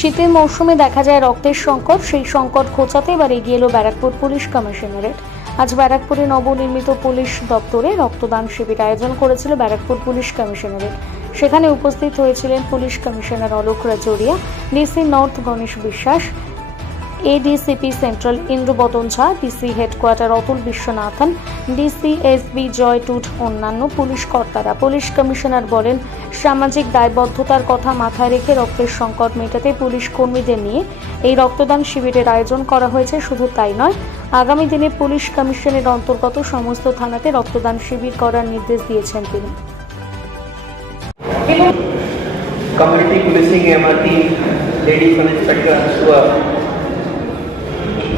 শীতের মৌসুমে দেখা যায় রক্তের সংকট, সেই সংকট ঘোচাতে এবার এগিয়ে এলো ব্যারাকপুর পুলিশ কমিশনারেট। আজ ব্যারাকপুরে নবনির্মিত পুলিশ দপ্তরে রক্তদান শিবির আয়োজন করেছিল ব্যারাকপুর পুলিশ কমিশনারেট। সেখানে উপস্থিত হয়েছিলেন police commissioner Alok Rajoria, DC north Ganesh Biswas, ADCP central Indrabadan Jha, DC headquarter Atul Viswanathan, DC SB Joy Tut, অন্যান্য পুলিশ কর্তারা। পুলিশ কমিশনার বলেন, সামাজিক দায়বদ্ধতার কথা মাথায় রেখে রক্তের সংকট মেটাতে পুলিশ কর্মীদের নিয়ে এই রক্তদান শিবিরের আয়োজন করা হয়েছে। শুধু তাই নয়, আগামী দিনে পুলিশ কমিশনের অন্তর্গত সমস্ত থানাতে রক্তদান শিবির করার নির্দেশ দিয়েছেন তিনি। কমিউনিটি পুলিশিং আমার টিম, লেডি সাব ইন্সপেক্টর আনসুয়া,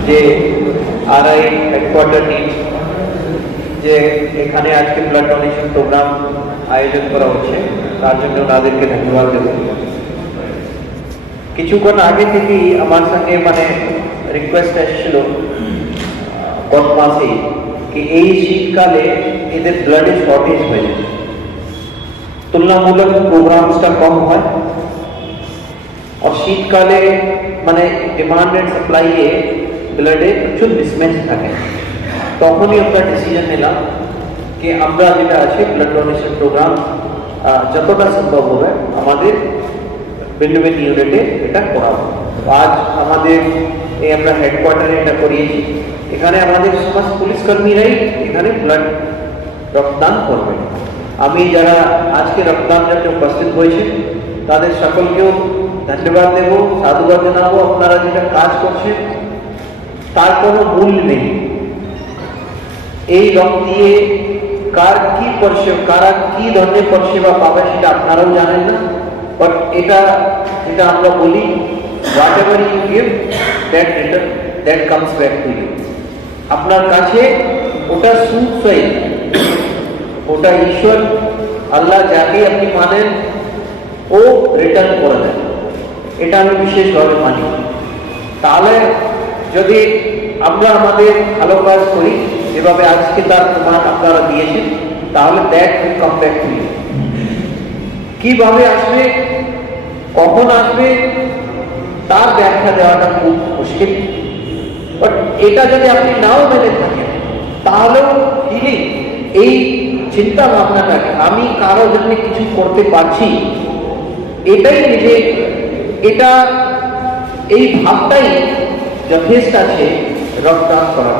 যে আরআই হেডকোয়ার্টার টিম, যে এখানে আজকে ব্লাড ডোনেশন প্রোগ্রাম আয়োজন করা হচ্ছে, তার জন্য তাদেরকে ধন্যবাদ দেব। কিছুক্ষণ আগে থেকেই আমার সঙ্গে রিকোয়েস্ট এসেছিল গত মাসে कि এই শীতকালে এদের ব্লাডের শর্টেজ হয়ে যায়, তুলনামূলক প্রোগ্রামসটা কম হয়, और শীতকালে ডিমান্ড এন্ড সাপ্লাইয়ে ব্লাডে প্রচুর মিসম্যাচ থাকে। তখনই আমরা ডিসিশন নিলাম कि আমরা যেটা আছে ব্লাড ডোনেশন প্রোগ্রাম যতটা সম্ভব হবে আমাদের ভিন্ন ভিন্ন ইউনিটে এটা করাবো। আজ আমাদের আমরা হেডকোয়ার্টারে এটা করিয়েছি। এখানে আমাদের সমস্ত পুলিশ কর্মীরাই এখানে ব্লাড রক্তদান করবে। আমি যারা আজকে রক্তদান জন্য উপস্থিত হয়েছে তাদের সকলকেও ধন্যবাদ দেব, সাধুবাদ জানাবো। আপনারা যেটা কাজ করছেন তার কোনো মূল্য নেই। এই রক্ত দিয়ে কারা কি ধরনের পরিষেবা পাবে সেটা আপনারাও জানেন না, বাট এটা যেটা আমরা বলি, whatever you give that comes back to you. আপনার কাছে ওটা সুখই, ওটা ঈশ্বর আল্লাহ যাকে আপনি মানেন ও রিটার্ন করে দেন, এটা আমি বিশেষভাবে মানি। তাহলে যদি আমরা আমাদের ভালো কাজ করি যেভাবে আজকে তার প্রমাণ আপনারা দিয়েছেন, তাহলে that will come back to you. কিভাবে আসবে, কখন আসবে তার ব্যাখ্যা দেওয়াটা খুব মুশকিল, বাট এটা যদি আপনি নাও মেনে থাকেন তাহলেও ফিলিং, এই চিন্তা ভাবনাটাকে আমি কারো জন্য কিছু করতে পারছি, এটাই নিজে এই ভাবটাই যথেষ্ট আছে রক্তদান করার।